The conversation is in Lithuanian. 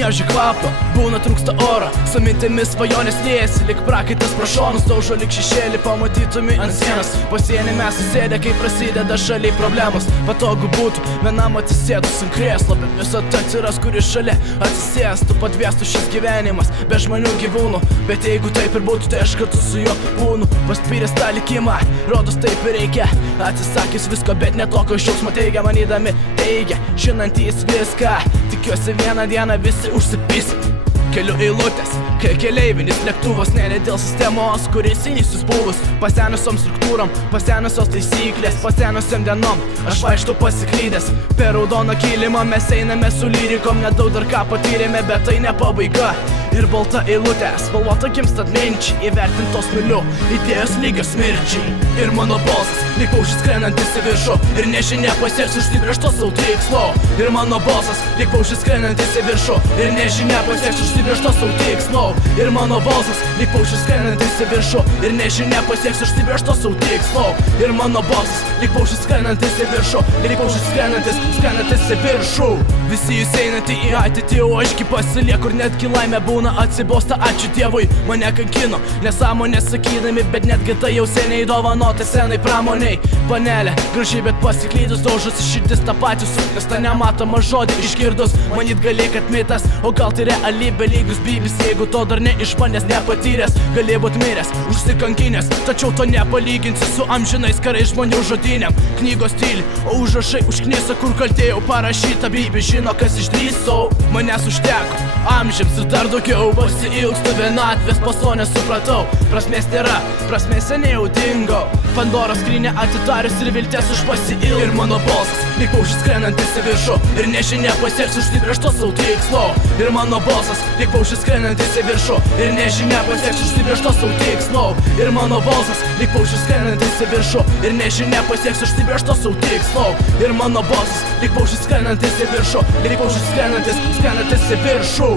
gniauži kvapą, būna trūksta oro, su mintimis svajonės liejasi, lik prakaitas pro šonus, daužo lik šešėlį, pamatytumi ant sienos. Pasienį mes susėdę, kai prasideda šaliai problemos. Patogu būtų vienam atsisėdus ant krėslo, bet visada atsiras, kuris šalia atsisėstų, padviestų šis gyvenimas be žmonių gyvūnų. Bet jeigu taip ir būtų, tai aš kartu su juo būnu paspyręs tą likimą, rodos taip ir reikia. Atsisakys visko, bet ne tokio šiauksmo teigia, manydami teigia, žinantys viską. Tikiuosi vieną dieną visi užsipisit. Keliu eilutės, kai keleivinis lėktuvas neria dėl sistemos, kuris įnysius buvus, pasenusiom struktūrom, pasenusios taisyklės, pasenusiom dienom. Aš vaikštau pasiklydęs, per raudoną kilimą mes einame su lyrikom, nedaug dar ką patyrėme, bet tai ne pabaiga. Ir balta eilutė, spalvota gimstat minčiai, įvertintos nuliu, idėjos lygios mirčiai. Ir mano balsas, lyg paukštis skrendantis į viršų, ir nežinia pasieks užsibrėžto savo tikslo. Ir mano balsas, lyg paukštis skrendantis į viršų, ir nežinia pasieks užsibrėžto savo tikslo. Ir mano balsas, lyg paukštis skrendantis į viršų, ir nežinia pasieks užsibrėžto savo tikslo. Ir mano balsas, lyg paukštis skrendantis į viršų, lyg paukštis skrendantis į viršų. Visi jūs einate į ateitį, o aš pasilieku ir netgi laimė būna atsibosta, ačiū Dievui, mane kankino nesąmonės sakydami, bet netgi tai jau seniai dovanota senai pramoniai. Panelė, gražiai, bet pasiklydus, daužosi širdis tą patį suknis, tą nematomą žodį išgirdus, manyt gali, kad mitas, o gal tai realybė lygus bybis, jeigu to dar neišmanęs, nepatyręs, gali būt miręs, užsikankinęs, tačiau to nepalyginsi su amžinais karais žmonių žodynėm. Knygos tyli, o užrašai užknisa, kur kaltėjau parašyta, bybis žino, kas išdrįsau. Manęs užteko amžiams ir dar daugiau, pasiilgstu vienatvės, paso nesupratau. Prasmės nėra, prasmės seniai jau dingo, Pandoros skrynia atidarius ir vilties už pasiilgau. Ir mano balsas, lyg paukštis skrendantis į viršų, ir nežinia pasieks užsibrėžto savo tikslo. Ir mano balsas, lyg paukštis skrendantis į viršų, ir nežinia pasieks užsibrėžto savo tikslo. Ir mano balsas, lyg paukštis skrendantis į viršų, ir nežinia pasieks užsibrėžto savo tikslo. Ir mano balsas, lyg paukštis skrendantis į viršų, lyg paukštis skrendantis į viršų.